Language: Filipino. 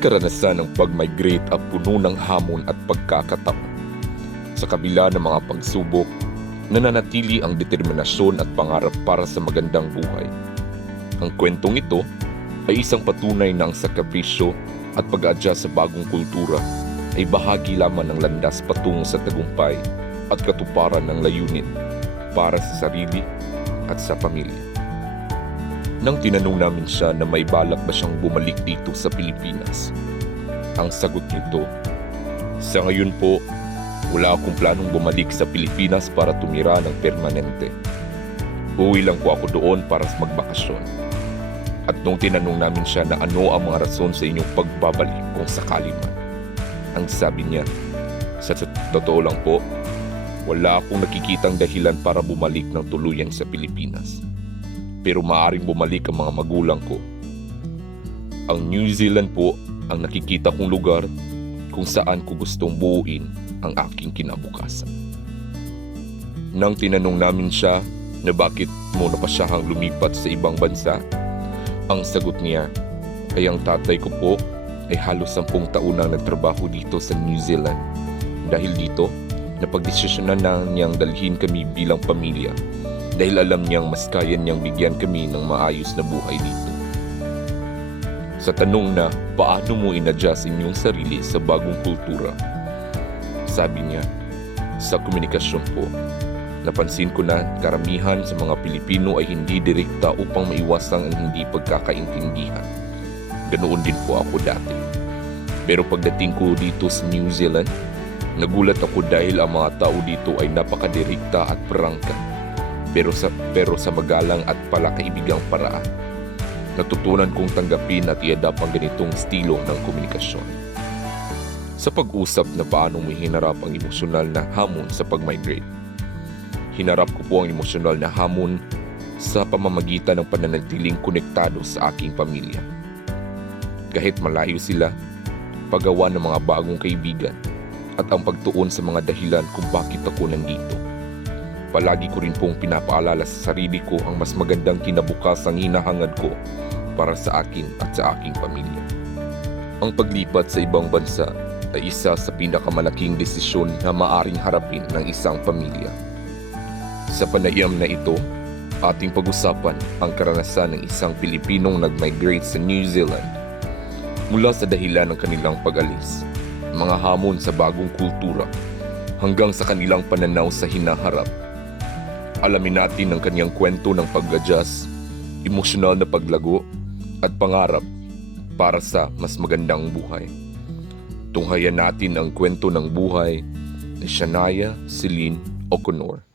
karanasan ng pag-migrate ay puno ng hamon at pagkakataon. Sa kabila ng mga pagsubok, nananatili ang determinasyon at pangarap para sa magandang buhay. Ang kwentong ito ay isang patunay na ang sakripisyo at pag-adjust sa bagong kultura ay bahagi lamang ng landas patungo sa tagumpay at katuparan ng layunin para sa sarili at sa pamilya. Nang tinanong namin siya na may balak ba siyang bumalik dito sa Pilipinas, ang sagot nito, "Sa ngayon po, wala akong planong bumalik sa Pilipinas para tumira ng permanente. Uwi lang po ako doon para magbakasyon." At nung tinanong namin siya na ano ang mga rason sa inyong pagbabalik kung sakali man, ang sabi niya, sa totoo lang po, wala akong nakikitang dahilan para bumalik ng tuluyan sa Pilipinas. Pero maaaring bumalik ang mga magulang ko. Ang New Zealand po ang nakikita kong lugar kung saan ko gustong buuin ang aking kinabukasan. Nang tinanong namin siya na bakit muna pa siyang lumipat sa ibang bansa, ang sagot niya ay ang tatay ko po ay halos 10 taon na nagtrabaho dito sa New Zealand. Dahil dito, napagdesisyonan na niyang dalhin kami bilang pamilya dahil alam niyang mas kaya niyang bigyan kami ng maayos na buhay dito. Sa tanong na paano mo inadjust inyong sarili sa bagong kultura, sabi niya, sa komunikasyon po, napansin ko na karamihan sa mga Pilipino ay hindi direkta upang maiwasan ang hindi pagkakaintindihan. Ganoon din po ako dati. Pero pagdating ko dito sa New Zealand, nagulat ako dahil ang mga tao dito ay napakadirekta at prangka. Pero sa magalang at palakaibigang paraan. Natutunan kong tanggapin at i-adapt ang ganitong estilo ng komunikasyon. Sa pag-usap na paano mo hinarap ang emosyonal na hamon sa pag-migrate, hinarap ko po ang emosyonal na hamon sa pamamagitan ng pananatiling konektado sa aking pamilya. Kahit malayo sila, paggawa ng mga bagong kaibigan at ang pagtuon sa mga dahilan kung bakit ako nandito. Palagi ko rin pong pinapaalala sa sarili ko ang mas magandang kinabukasang hinahangad ko para sa akin at sa aking pamilya. Ang paglipat sa ibang bansa ay isa sa pinakamalaking desisyon na maaring harapin ng isang pamilya. Sa panayam na ito, ating pag-usapan ang karanasan ng isang Pilipinong nag-migrate sa New Zealand mula sa dahilan ng kanilang pag-alis, mga hamon sa bagong kultura, hanggang sa kanilang pananaw sa hinaharap. Alamin natin ang kanyang kwento ng pag-adjust, emosyonal na paglago, at pangarap para sa mas magandang buhay. Tunghayan natin ang kwento ng buhay ni Shania Celine O'Connor.